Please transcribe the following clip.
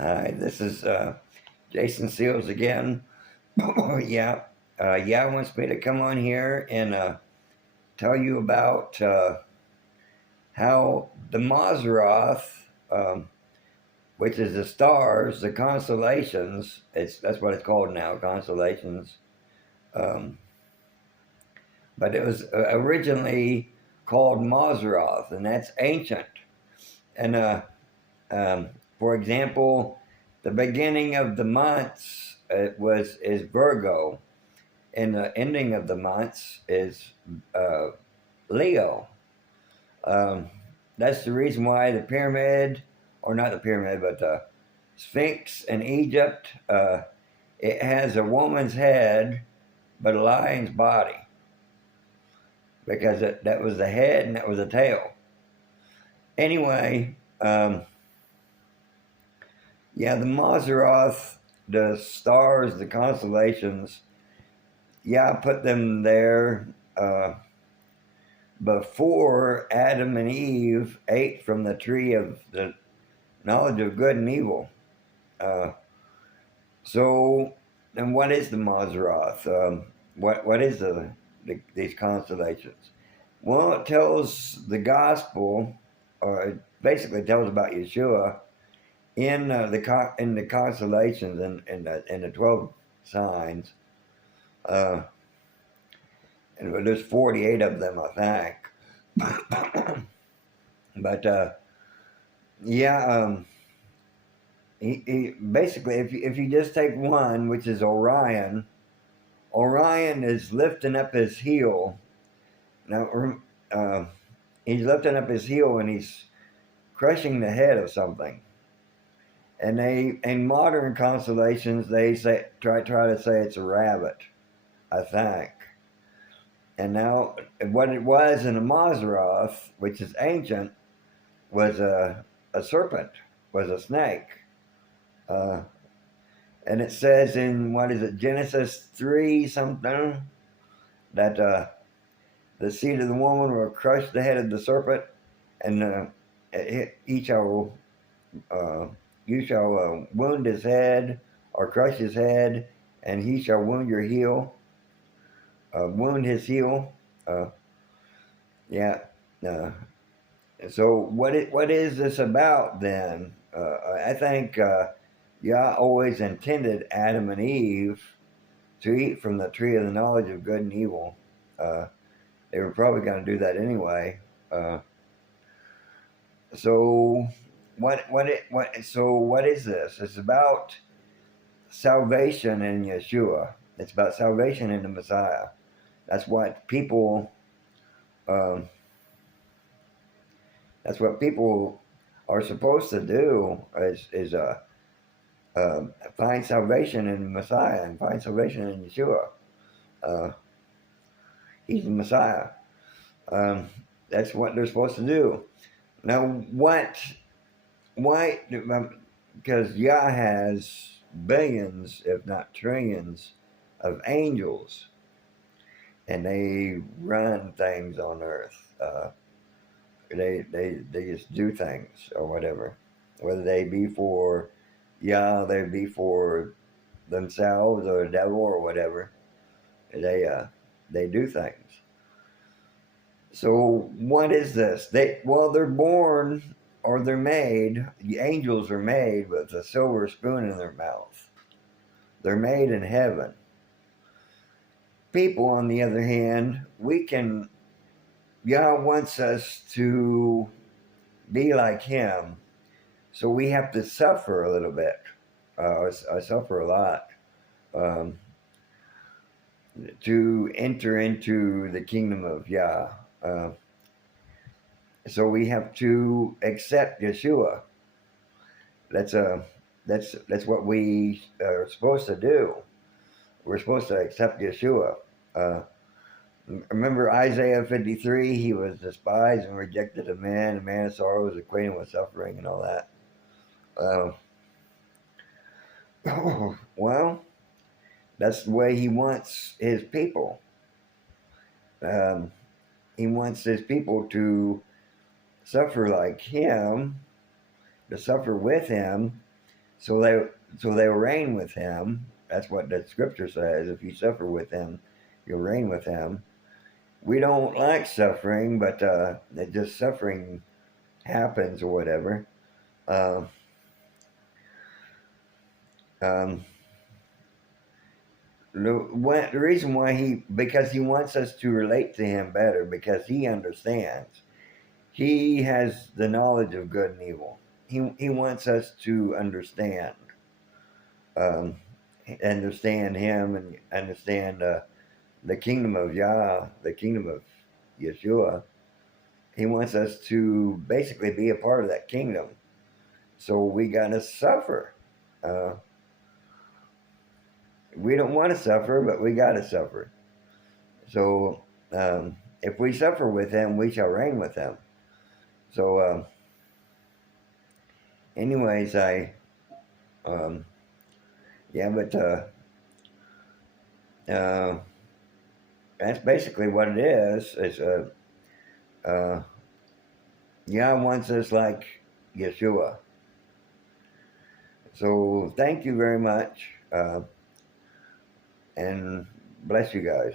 Hi, this is Jason Seals again. Yeah, wants me to come on here and tell you about how the Mazzaroth, which is the stars, the constellations. That's what it's called now, constellations. Um, but it was originally called Mazzaroth, and that's ancient. And um, for example, the beginning of the months is Virgo, and the ending of the months is uh, Leo. Um, that's the reason why the pyramid, or not the pyramid, but the Sphinx in Egypt, it has a woman's head but a lion's body, because that was the head and that was the tail. Anyway, yeah, the Mazzaroth, the stars, the constellations, yeah, I put them there before Adam and Eve ate from the tree of the knowledge of good and evil. Uh, so, then what is the Mazzaroth? What is these constellations? Well, it tells the gospel, or it basically tells about Yahshua in in the constellations and in the 12 signs. Uh, and there's 48 of them, I think. But yeah, he basically, if you just take one, which is Orion, Orion is lifting up his heel. Now, he's lifting up his heel and he's crushing the head of something. And in modern constellations, they try to say it's a rabbit, I think. And now, what it was in a Mazzaroth, which is ancient, was a serpent, was a snake. Uh, and it says in, what is it, Genesis 3 something, that the seed of the woman will crush the head of the serpent, and you shall wound his head, or crush his head, and he shall wound your heel, wound his heel. Yeah. So what is this about then? I think Yah always intended Adam and Eve to eat from the tree of the knowledge of good and evil. They were probably going to do that anyway. So what is this? It's about salvation in Yeshua. It's about salvation in the Messiah. That's what people. Um, that's what people are supposed to do. Is find salvation in the Messiah and find salvation in Yeshua. Uh, he's the Messiah. Um, that's what they're supposed to do. Now, why? Because Yah has billions, if not trillions, of angels, and they run things on earth. They just do things or whatever, whether they be for they be for themselves or the devil or whatever. They do things. So what is this? They're born, or they're made. The angels are made with a silver spoon in their mouth. They're made in heaven. People, on the other hand, Yah wants us to be like Him, so we have to suffer a little bit. I suffer a lot to enter into the kingdom of Yah. So we have to accept Yeshua. That's what we are supposed to do. We're supposed to accept Yeshua. Remember Isaiah 53? He was despised and rejected of man. A man of sorrows, acquainted with suffering, and all that. Well, that's the way He wants His people. He wants His people to suffer like Him, to suffer with Him, So they'll reign with him. That's what the scripture says. If you suffer with him, you'll reign with him. We don't like suffering, but it just suffering happens or whatever. Uh, um, the reason why because he wants us to relate to him better, because he understands. He has the knowledge of good and evil. He wants us to um, understand him and understand the kingdom of Yah, the kingdom of Yeshua. He wants us to basically be a part of that kingdom. So we gotta suffer. Uh, we don't want to suffer, but we gotta suffer. So if we suffer with him, we shall reign with him. So, anyways, um, yeah, but uh, that's basically what it is. It's Yah wants us like Yeshua. So thank you very much, and bless you guys.